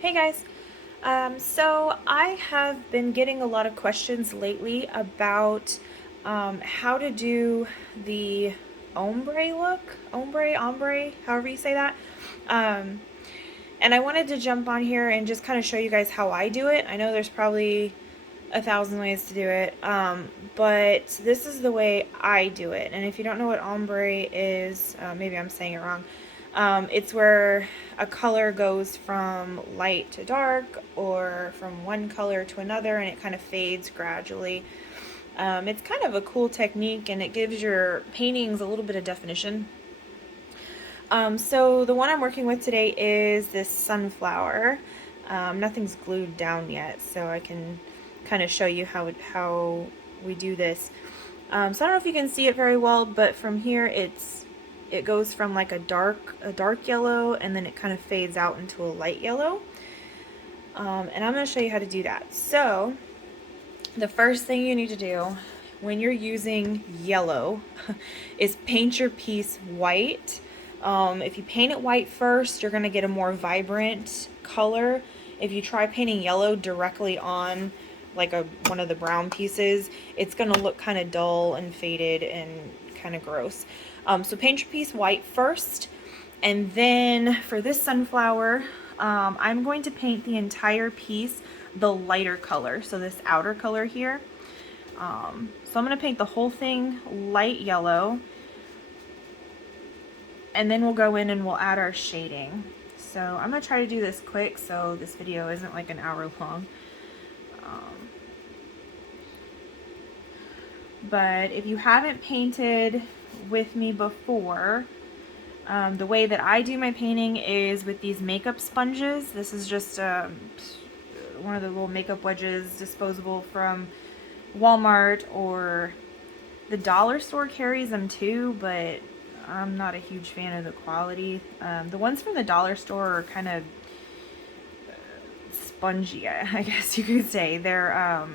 Hey guys. So I have been getting a lot of questions lately about how to do the ombre look, ombre, however you say that. Um, and I wanted to jump on here and just kind of show you guys how I do it. I know there's probably a thousand ways to do it, but this is the way I do it. And if you don't know what ombre is, maybe I'm saying it wrong. It's where a color goes from light to dark or from one color to another, and it kind of fades gradually. It's kind of a cool technique, and it gives your paintings a little bit of definition. So the one I'm working with today is this sunflower. Nothing's glued down yet, so I can kind of show you how we do this. So I don't know if you can see it very well, but from here it goes from like a dark yellow, and then it kind of fades out into a light yellow. And I'm going to show you how to do that. So the first thing you need to do when you're using yellow is paint your piece white. If you paint it white first, you're going to get a more vibrant color. If you try painting yellow directly on like one of the brown pieces, it's going to look kind of dull and faded and kind of gross. So paint your piece white first, and then for this sunflower, I'm going to paint the entire piece the lighter color, so this outer color here. So I'm going to paint the whole thing light yellow, and then we'll go in and we'll add our shading. So I'm going to try to do this quick so this video isn't like an hour long. But if you haven't painted with me before, the way that I do my painting is with these makeup sponges. This is just one of the little makeup wedges, disposable from Walmart, or the dollar store carries them too, but I'm not a huge fan of the quality. The ones from the dollar store are kind of spongy, I guess you could say. They're,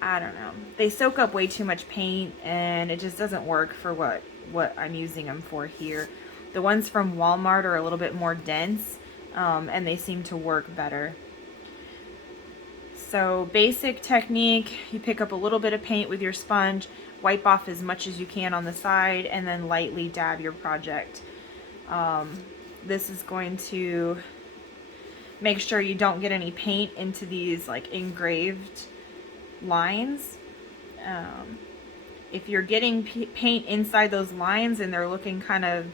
I don't know. They soak up way too much paint, and it just doesn't work for what I'm using them for here. The ones from Walmart are a little bit more dense, and they seem to work better. So basic technique, you pick up a little bit of paint with your sponge, wipe off as much as you can on the side, and then lightly dab your project. This is going to make sure you don't get any paint into these like engraved lines. If you're getting paint inside those lines and they're looking kind of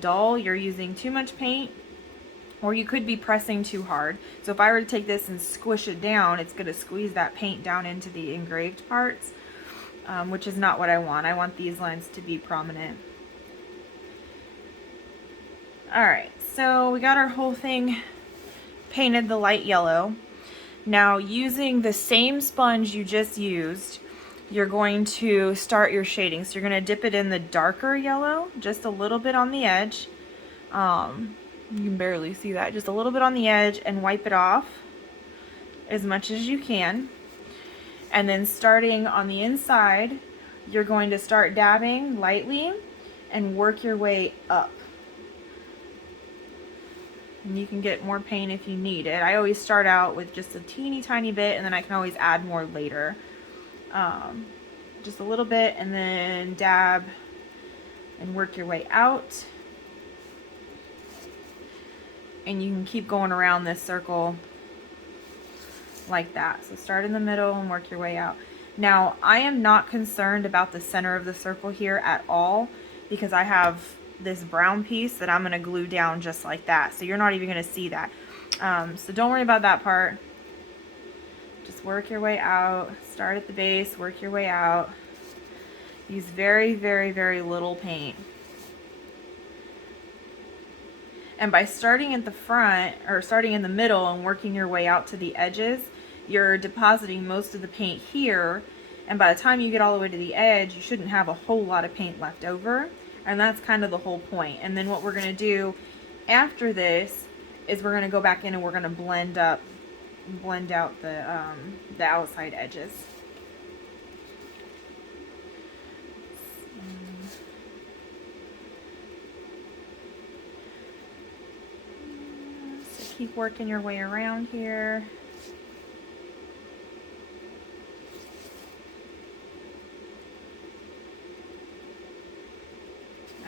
dull, you're using too much paint, or you could be pressing too hard. So if I were to take this and squish it down, it's going to squeeze that paint down into the engraved parts, which is not what I want. I want these lines to be prominent. Alright, so we got our whole thing painted the light yellow. Now, using the same sponge you just used, you're going to start your shading. So you're going to dip it in the darker yellow, just a little bit on the edge. You can barely see that, just a little bit on the edge, and wipe it off as much as you can. And then starting on the inside, you're going to start dabbing lightly and work your way up. And you can get more paint if you need it. I always start out with just a teeny tiny bit, and then I can always add more later. Just a little bit, and then dab and work your way out. And you can keep going around this circle like that. So start in the middle and work your way out. Now, I am not concerned about the center of the circle here at all, because I have this brown piece that I'm going to glue down just like that. So you're not even going to see that. So don't worry about that part. Just work your way out. Start at the base, work your way out. Use very, very, very little paint. And by starting at the front, or starting in the middle and working your way out to the edges, you're depositing most of the paint here, and by the time you get all the way to the edge, you shouldn't have a whole lot of paint left over, and that's kind of the whole point. And then what we're going to do after this is we're going to go back in and we're going to blend out the outside edges. keep working your way around here.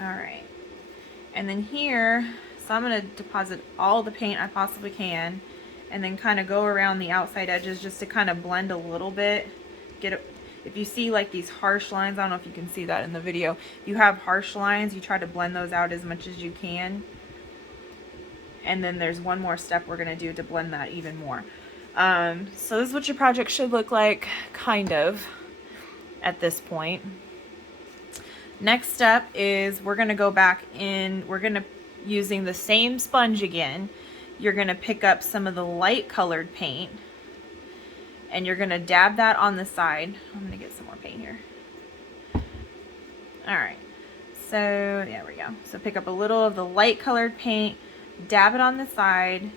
Alright. And then here, so I'm going to deposit all the paint I possibly can, and then kind of go around the outside edges just to kind of blend a little bit. If you see like these harsh lines, I don't know if you can see that in the video. If you have harsh lines, you try to blend those out as much as you can. And then there's one more step we're going to do to blend that even more. So this is what your project should look like, kind of, at this point. Next step is we're going to go back in, we're going to, using the same sponge again, you're going to pick up some of the light colored paint and you're going to dab that on the side. I'm going to get some more paint here. Alright, so there we go. So pick up a little of the light colored paint, dab it on the side,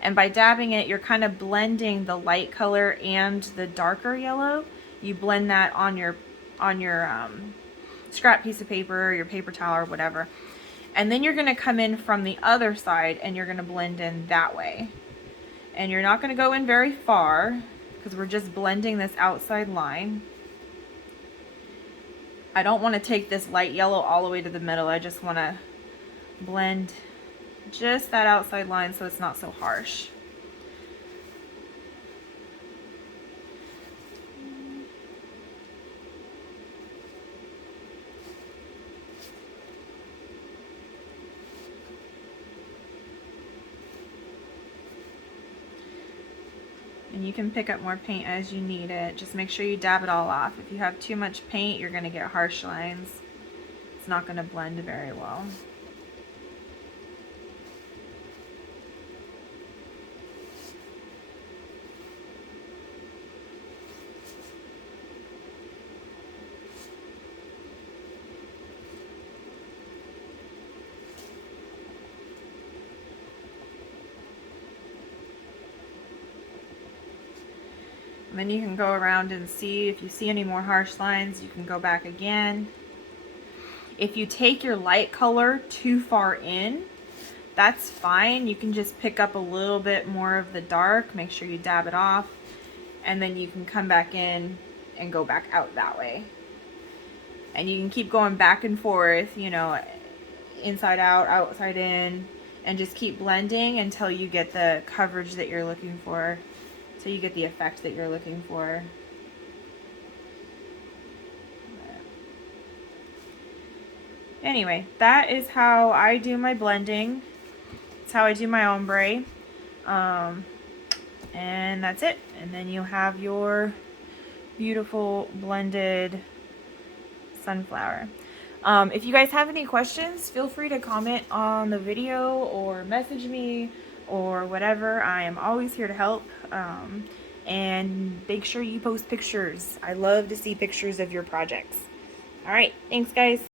and by dabbing it, you're kind of blending the light color and the darker yellow. You blend that on your scrap piece of paper, your paper towel, or whatever. And then you're going to come in from the other side and you're going to blend in that way. And you're not going to go in very far because we're just blending this outside line. I don't want to take this light yellow all the way to the middle. I just want to blend just that outside line so it's not so harsh. And you can pick up more paint as you need it. Just make sure you dab it all off. If you have too much paint, you're going to get harsh lines. It's not going to blend very well. And then you can go around and see if you see any more harsh lines, you can go back again. If you take your light color too far in, that's fine. You can just pick up a little bit more of the dark, make sure you dab it off, and then you can come back in and go back out that way. And you can keep going back and forth, you know, inside out, outside in, and just keep blending until you get the coverage that you're looking for. So you get the effect that you're looking for. Anyway, that is how I do my blending. It's how I do my ombre. And that's it. And then you have your beautiful blended sunflower. If you guys have any questions, feel free to comment on the video or message me or whatever. I am always here to help. And make sure you post pictures. I love to see pictures of your projects. All right, thanks guys.